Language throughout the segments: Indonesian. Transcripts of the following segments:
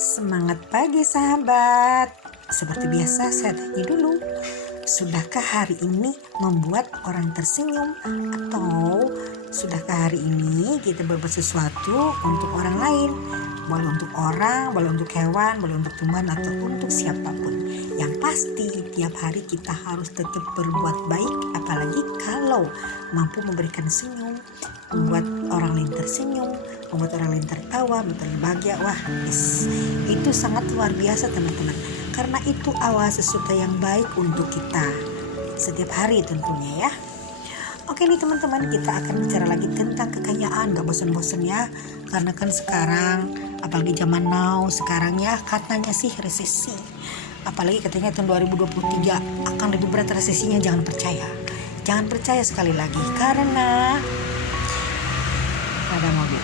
Semangat pagi sahabat. Seperti biasa saya tanya dulu, sudahkah hari ini membuat orang tersenyum? Atau sudahkah hari ini kita berbuat sesuatu untuk orang lain? Boleh untuk orang, boleh untuk hewan, boleh untuk teman atau untuk siapapun. Yang pasti tiap hari kita harus tetap berbuat baik, apalagi kalau mampu memberikan senyum, membuat orang lain tersenyum, membuat orang lain tertawa, membuat orang bahagia. Wah, itu sangat luar biasa teman-teman. Karena itu awal sesuatu yang baik untuk kita setiap hari tentunya ya. Oke nih teman-teman, kita akan bicara lagi tentang kekayaan. Gak bosan-bosan ya, karena kan sekarang apalagi zaman now sekarang ya, katanya sih resesi. Apalagi katanya tahun 2023 akan lebih berat resesinya. Jangan percaya sekali lagi, karena ada mobil.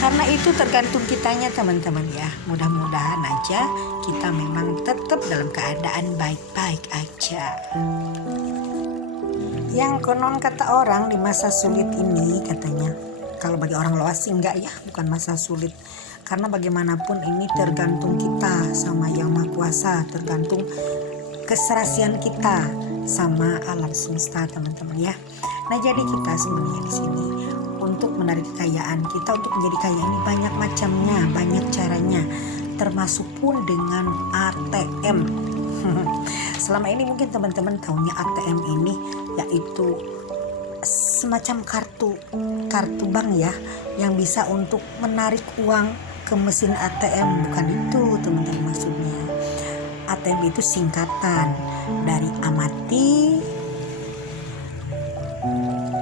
Karena itu tergantung kitanya teman-teman ya. Mudah-mudahan aja kita memang tetap dalam keadaan baik-baik aja. Yang konon kata orang di masa sulit ini, katanya kalau bagi orang luar sih enggak ya, bukan masa sulit. Karena bagaimanapun ini tergantung kita sama Yang Maha Kuasa, tergantung keserasian kita sama alam semesta teman-teman ya. Nah, jadi kita sebenarnya di sini untuk menarik kekayaan kita, untuk menjadi kaya ini banyak macamnya, banyak caranya, termasuk pun dengan ATM. Selama ini mungkin teman-teman tahunya ATM ini yaitu semacam kartu bank ya, yang bisa untuk menarik uang ke mesin ATM. Bukan itu teman-teman maksudnya. ATM itu singkatan dari amati,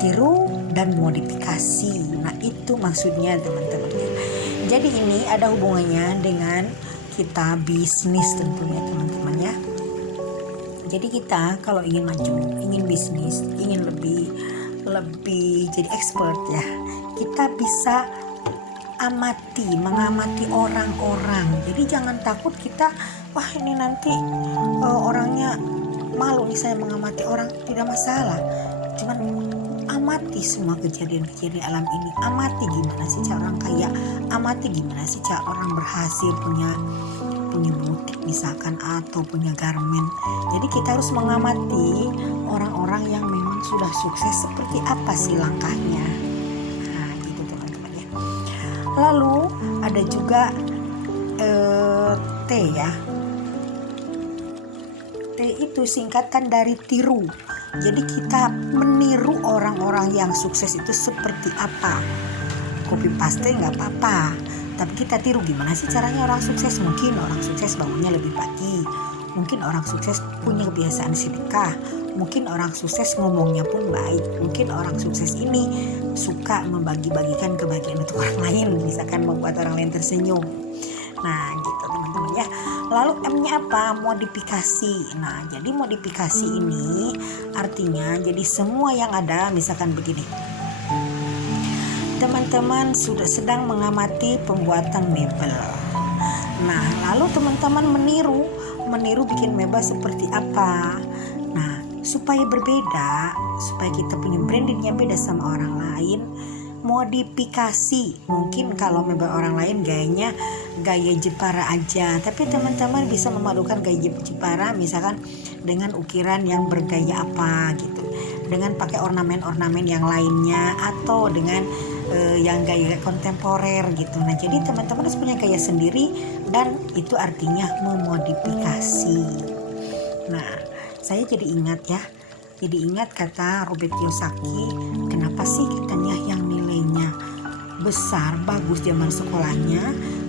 tiru, dan modifikasi. Nah, itu maksudnya teman-teman. Jadi ini ada hubungannya dengan kita bisnis tentunya teman-teman ya. Jadi kita kalau ingin maju, ingin bisnis, ingin lebih jadi expert ya, kita bisa mengamati orang-orang. Jadi jangan takut kita, wah ini nanti orangnya malu nih saya mengamati orang. Tidak masalah, cuman amati semua kejadian-kejadian alam ini. Amati gimana sih cara orang kaya, amati gimana sih cara orang berhasil punya butik misalkan, atau punya garment. Jadi kita harus mengamati orang-orang yang memang sudah sukses, seperti apa sih langkahnya. Nah gitu teman-teman ya. Lalu ada juga T ya. T itu singkatan dari tiru. Jadi kita meniru orang-orang yang sukses itu seperti apa. Copy paste nggak apa-apa, tapi kita tiru gimana sih caranya orang sukses. Mungkin orang sukses bangunnya lebih pagi, mungkin orang sukses punya kebiasaan sedekah, mungkin orang sukses ngomongnya pun baik, mungkin orang sukses ini suka membagi-bagikan kebahagiaan untuk orang lain, misalkan membuat orang lain tersenyum. Nah gitu teman-teman ya. Lalu M-nya apa? Modifikasi. Nah jadi modifikasi ini artinya jadi semua yang ada, misalkan begini, teman-teman sudah sedang mengamati pembuatan mebel. Nah lalu teman-teman meniru bikin mebel seperti apa. Nah supaya berbeda, supaya kita punya branding yang beda sama orang lain, modifikasi. Mungkin kalau mebel orang lain gayanya gaya Jepara aja, tapi teman-teman bisa memadukan gaya Jepara misalkan dengan ukiran yang bergaya apa gitu, dengan pakai ornamen-ornamen yang lainnya, atau dengan yang gaya kontemporer gitu. Nah jadi teman-teman harus punya gaya sendiri, dan itu artinya memodifikasi. Nah saya jadi ingat kata Robert Kiyosaki, kenapa sih katanya yang nilainya besar bagus zaman sekolahnya,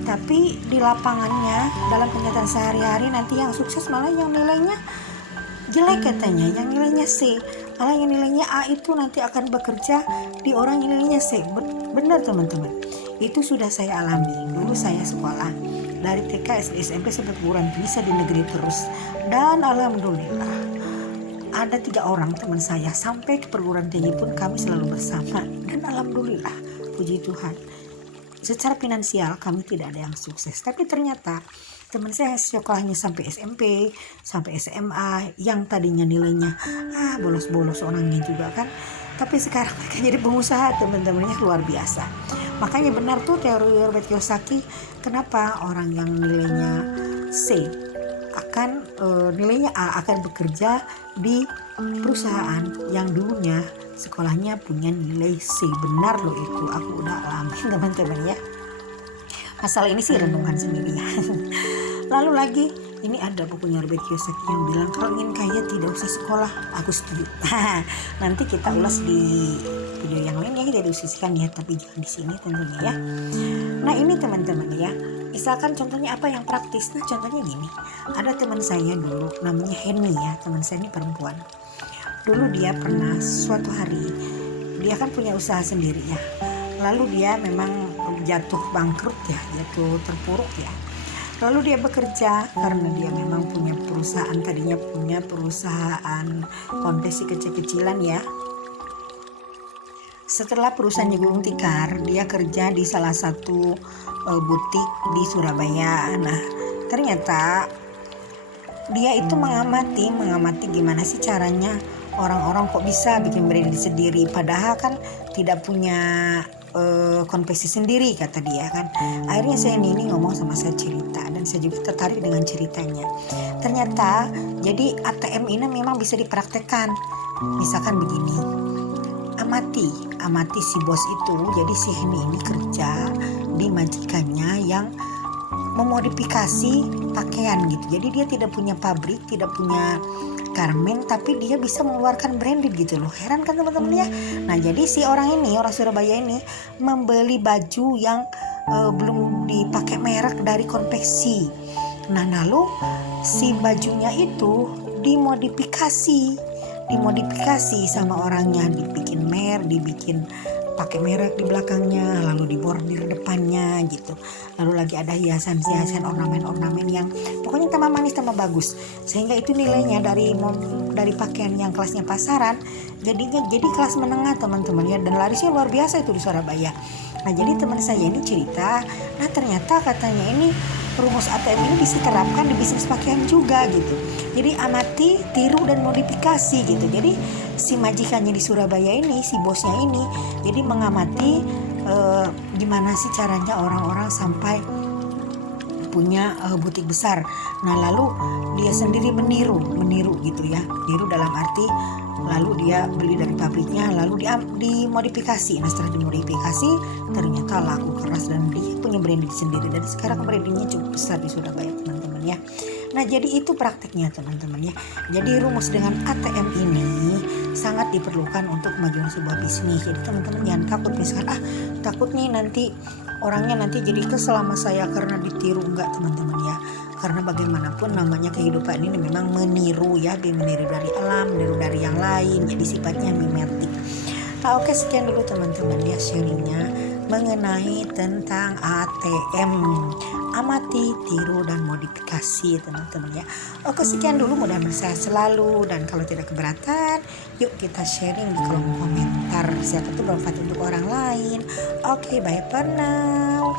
tapi di lapangannya dalam kenyataan sehari-hari nanti yang sukses malah yang nilainya jelek katanya, yang nilainya C. Malah yang nilainya A itu nanti akan bekerja di orang yang nilainya C. Benar teman-teman, itu sudah saya alami. Dulu saya sekolah dari TK, SD, SMP sampai perguruan tinggi di negeri terus, dan alhamdulillah ada 3 orang teman saya sampai ke perguruan tinggi pun kami selalu bersama, dan alhamdulillah puji Tuhan secara finansial kami tidak ada yang sukses. Tapi ternyata teman saya sekolahnya sampai SMP, sampai SMA, yang tadinya nilainya bolos-bolos orangnya juga kan, tapi sekarang mereka jadi pengusaha teman-temannya, luar biasa. Makanya benar tuh teori Robert Kiyosaki, kenapa orang yang nilainya C akan nilainya A akan bekerja di perusahaan yang dulunya sekolahnya punya nilai C. Benar loh itu, aku udah alami teman-teman ya. Masalah ini sih renungan sendiri ya. Lalu lagi ini ada bukunya Robert Kiyosaki yang bilang kalau ingin kaya tidak usah sekolah. Aku setuju. Nanti kita ulas di video yang lain ya, kita diskusikan ya, tapi jangan di sini tentunya ya. Nah ini teman-teman ya, misalkan contohnya apa yang praktis. Nah contohnya gini, ada teman saya dulu namanya Henny ya, teman saya ini perempuan. Dulu dia pernah suatu hari, dia kan punya usaha sendiri ya, lalu dia memang jatuh bangkrut ya, jatuh terpuruk ya. Lalu dia bekerja karena dia memang punya perusahaan, tadinya punya perusahaan konveksi kecil-kecilan ya. Setelah perusahaannya gulung tikar, dia kerja di salah satu butik di Surabaya. Nah, ternyata dia itu mengamati gimana sih caranya orang-orang kok bisa bikin brand sendiri, padahal kan tidak punya konveksi sendiri kata dia kan. Akhirnya saya ini ngomong sama saya cerita, dan saya juga tertarik dengan ceritanya. Ternyata jadi ATM ini memang bisa dipraktekkan. Misalkan begini, amati si bos itu. Jadi si Henny ini kerja di majikannya yang memodifikasi pakaian gitu. Jadi dia tidak punya pabrik, tidak punya garment, tapi dia bisa mengeluarkan branded gitu loh. Heran kan teman-teman ya. Nah jadi si orang Surabaya ini membeli baju yang belum dipakai merek dari konveksi. Nah lalu si bajunya itu dimodifikasi sama orangnya, dibikin dibikin pakai merek di belakangnya, lalu dibordir depannya gitu. Lalu lagi ada hiasan ornamen yang pokoknya tambah manis, tambah bagus, sehingga itu nilainya dari pakaian yang kelasnya pasaran jadi kelas menengah teman-teman ya, dan larisnya luar biasa itu di Surabaya. Nah jadi teman saya ini cerita, nah ternyata katanya ini rumus ATM ini bisa diterapkan di bisnis pakaian juga gitu. Jadi amati, tiru, dan modifikasi gitu. Jadi si majikannya di Surabaya ini, si bosnya ini, jadi mengamati gimana sih caranya orang-orang sampai punya butik besar. Nah lalu dia sendiri meniru gitu ya. Niru dalam arti lalu dia beli dari pabriknya, lalu dimodifikasi. Nah setelah dimodifikasi ternyata laku keras dan dia punya branding sendiri, dan sekarang brandingnya cukup besar di Surabaya teman-teman ya. Nah jadi itu prakteknya teman-teman ya. Jadi rumus dengan ATM ini sangat diperlukan untuk kemajuan sebuah bisnis. Jadi teman-teman jangan takut misalkan takut nih nanti orangnya nanti jadi kesel sama saya karena ditiru. Enggak teman-teman ya, karena bagaimanapun namanya kehidupan ini memang meniru ya, meniru dari alam, meniru dari yang lain, jadi sifatnya mimetik. Nah oke, sekian dulu teman-teman ya sharingnya mengenai tentang ATM, amati, tiru, dan modifikasi teman-teman ya. Oke sekian dulu, mudah-mudahan sehat selalu, dan kalau tidak keberatan yuk kita sharing di kolom komentar, siapa tuh bermanfaat untuk orang lain. Oke, bye for now.